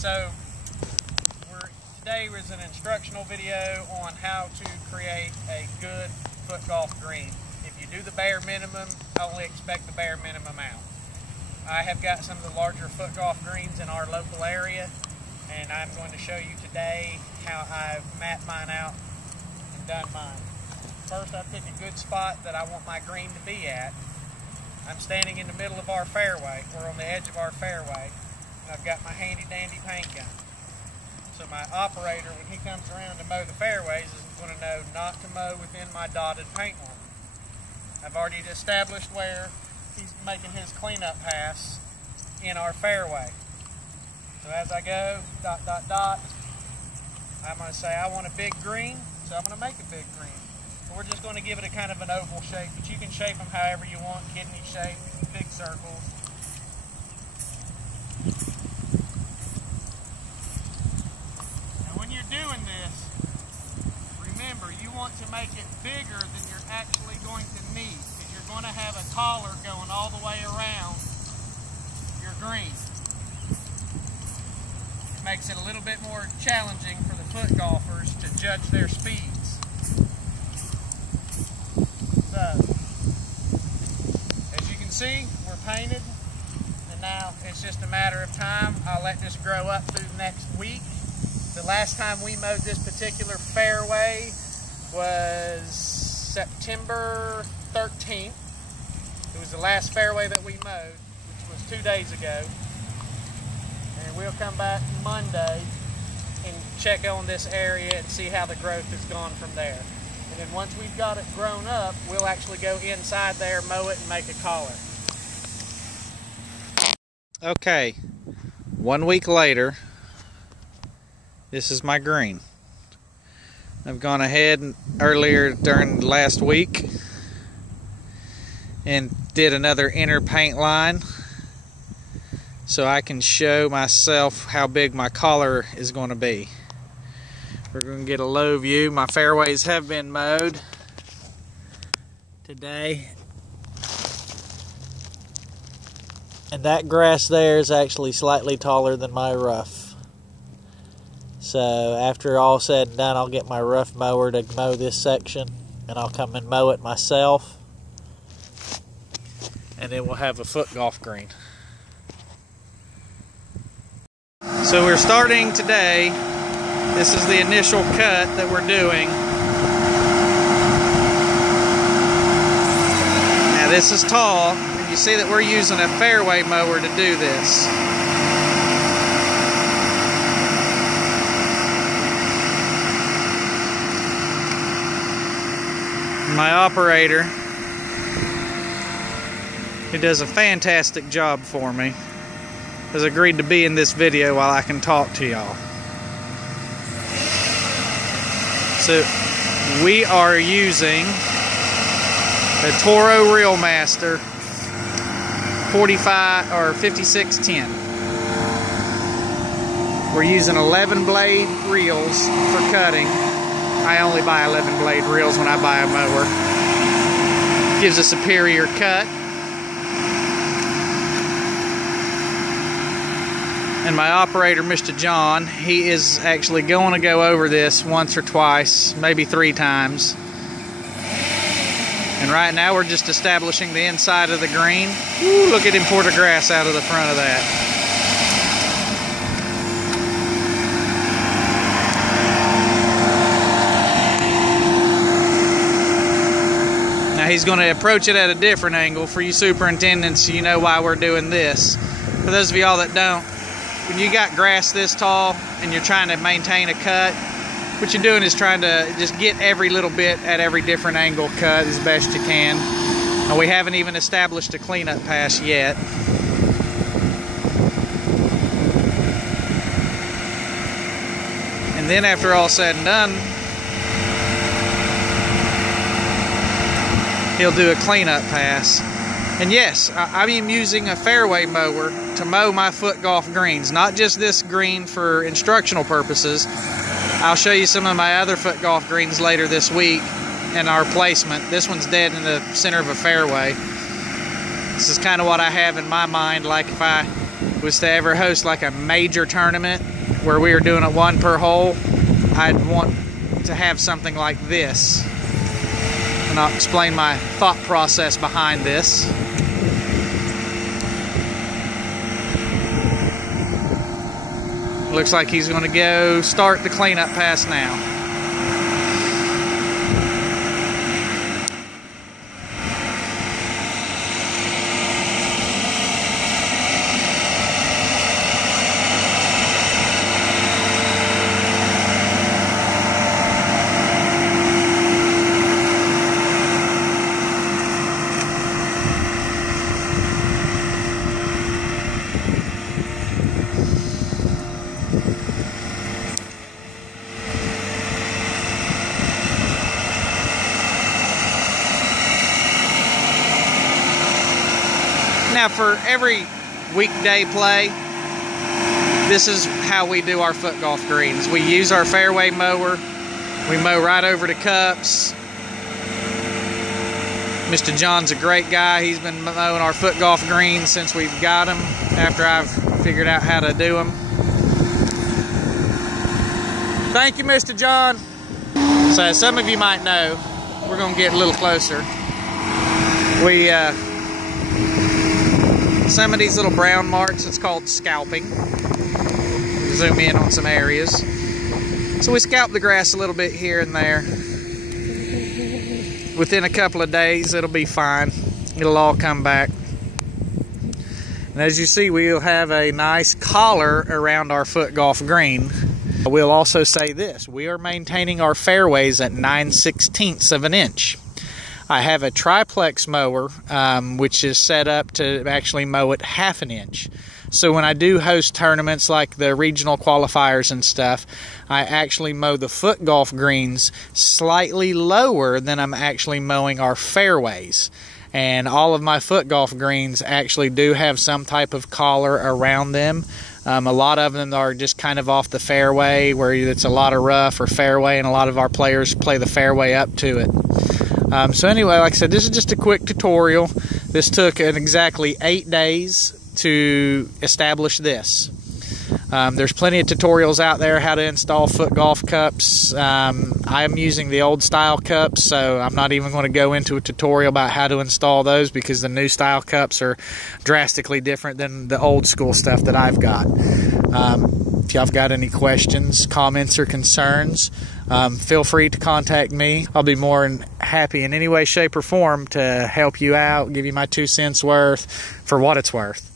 So today was an instructional video on how to create a good foot golf green. If you do the bare minimum, only expect the bare minimum out. I have got some of the larger foot golf greens in our local area, and I'm going to show you today how I've mapped mine out and done mine. First, I pick a good spot that I want my green to be at. I'm standing in the middle of our fairway, or on the edge of our fairway, and I've got my handy dandy paint gun. So my operator, when he comes around to mow the fairways, is going to know not to mow within my dotted paint line. I've already established where he's making his cleanup pass in our fairway. So as I go, dot, dot, dot, I'm going to say I want a big green, so I'm going to make a big green. We're just going to give it a kind of an oval shape, but you can shape them however you want, kidney shape, big circles. Now when you're doing this, remember you want to make it bigger than you're actually going to need, because you're going to have a collar going all the way around your green. It makes it a little bit more challenging for the foot golfers to judge their speeds. As you can see, we're painted, and now it's just a matter of time. I'll let this grow up through the next week. The last time we mowed this particular fairway was September 13th. It was the last fairway that we mowed, which was 2 days ago. And we'll come back Monday and check on this area and see how the growth has gone from there. And then once we've got it grown up, we'll actually go inside there, mow it, and make a collar. Okay, 1 week later, this is my green. I've gone ahead earlier during last week and did another inner paint line so I can show myself how big my collar is going to be. We're going to get a low view. My fairways have been mowed today. And that grass there is actually slightly taller than my rough. So after all said and done, I'll get my rough mower to mow this section, and I'll come and mow it myself. And then we'll have a foot golf green. So we're starting today. This is the initial cut that we're doing. Now this is tall, and you see that we're using a fairway mower to do this. My operator, who does a fantastic job for me, has agreed to be in this video while I can talk to y'all. So we are using a Toro Reelmaster 45 or 5610. We're using 11 blade reels for cutting. I only buy 11 blade reels when I buy a mower. Gives a superior cut. And my operator, Mr. John, he is actually going to go over this once or twice, maybe 3 times. And right now we're just establishing the inside of the green. Ooh, look at him pour the grass out of the front of that. Now he's going to approach it at a different angle. For you superintendents, you know why we're doing this. For those of y'all that don't, when you got grass this tall and you're trying to maintain a cut, what you're doing is trying to just get every little bit at every different angle cut as best you can. And we haven't even established a cleanup pass yet. And then after all said and done, he'll do a cleanup pass. And yes, I am using a fairway mower to mow my foot golf greens, not just this green for instructional purposes. I'll show you some of my other foot golf greens later this week and our placement. This one's dead in the center of a fairway. This is kind of what I have in my mind, like if I was to ever host like a major tournament where we were doing it one per hole, I'd want to have something like this. And I'll explain my thought process behind this. Looks like he's going to go start the cleanup pass now. Now for every weekday play, this is how we do our foot golf greens. We use our fairway mower. We mow right over the cups. Mr. John's a great guy. He's been mowing our foot golf greens since we've got them, after I've figured out how to do them. Thank you, Mr. John. So as some of you might know, we're gonna get a little closer. Some of these little brown marks, it's called scalping. Zoom in on some areas. So we scalp the grass a little bit here and there. Within a couple of days, it'll be fine. It'll all come back. And as you see, we'll have a nice collar around our foot golf green. We'll also say this: we are maintaining our fairways at 9/16 of an inch. I have a triplex mower, which is set up to actually mow it half an inch. So when I do host tournaments like the regional qualifiers and stuff, I actually mow the foot golf greens slightly lower than I'm actually mowing our fairways. And all of my foot golf greens actually do have some type of collar around them. A lot of them are just kind of off the fairway, where it's a lot of rough or fairway, and a lot of our players play the fairway up to it. So anyway, like I said, this is just a quick tutorial. This took exactly 8 days to establish this. There's plenty of tutorials out there how to install foot golf cups. I'm using the old style cups, so I'm not even going to go into a tutorial about how to install those, because the new style cups are drastically different than the old school stuff that I've got. If y'all have got any questions, comments, or concerns, feel free to contact me. I'll be more than happy in any way, shape, or form to help you out, give you my 2 cents worth for what it's worth.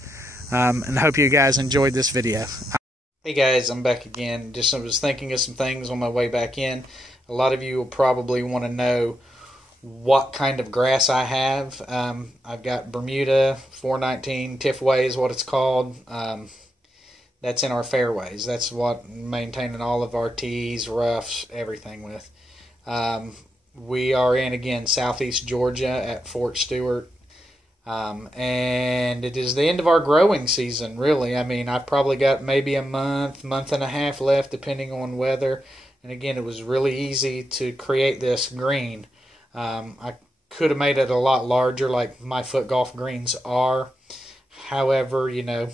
And hope you guys enjoyed this video. Hey guys, I'm back again. I was thinking of some things on my way back in. A lot of you will probably want to know what kind of grass I have. I've got Bermuda 419 Tiffway is what it's called. That's in our fairways. That's what maintaining all of our tees, roughs, everything with. We are in, again, southeast Georgia at Fort Stewart. And it is the end of our growing season, really. I mean, I've probably got maybe a month and a half left, depending on weather. And again, it was really easy to create this green. I could have made it a lot larger, like my foot golf greens are. However, you know,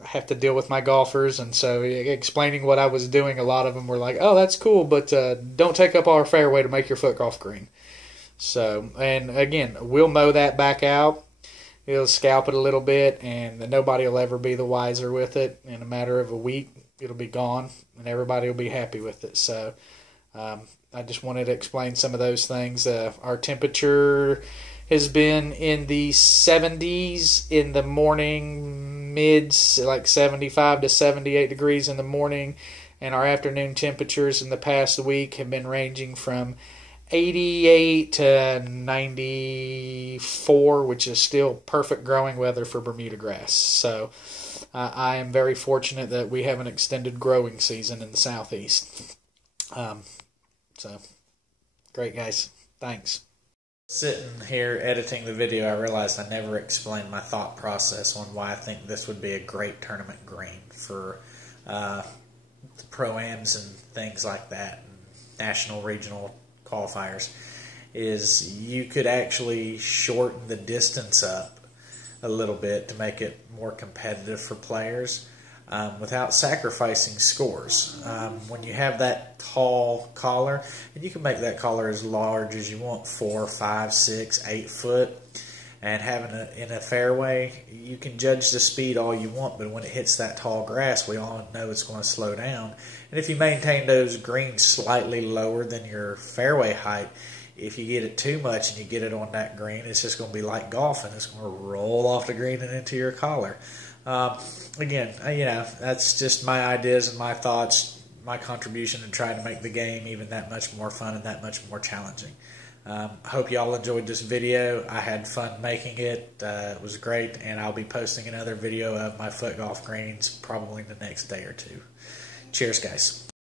I have to deal with my golfers, and so explaining what I was doing, a lot of them were like, oh, that's cool, but don't take up our fairway to make your foot golf green. So, and again, we'll mow that back out. It'll scalp it a little bit, and nobody will ever be the wiser with it. In a matter of a week, it'll be gone, and everybody will be happy with it. So I just wanted to explain some of those things. Our temperature has been in the 70s in the morning, mids, like 75 to 78 degrees in the morning, and our afternoon temperatures in the past week have been ranging from 88 to 94, which is still perfect growing weather for Bermuda grass. So I am very fortunate that we have an extended growing season in the southeast. So great, guys. Thanks. Sitting here editing the video, I realized I never explained my thought process on why I think this would be a great tournament green for the pro-ams and things like that, and national, regional qualifiers. Is you could actually shorten the distance up a little bit to make it more competitive for players without sacrificing scores. When you have that tall collar, and you can make that collar as large as you want, 4, 5, 6, 8 foot, and having it in a fairway, you can judge the speed all you want, but when it hits that tall grass, we all know it's going to slow down. And if you maintain those greens slightly lower than your fairway height, if you get it too much and you get it on that green, it's just going to be like golfing. It's going to roll off the green and into your collar. Again, that's just my ideas and my thoughts, my contribution in trying to make the game even that much more fun and that much more challenging. I hope y'all enjoyed this video. I had fun making it. It was great, and I'll be posting another video of my foot golf greens probably the next day or two. Cheers, guys.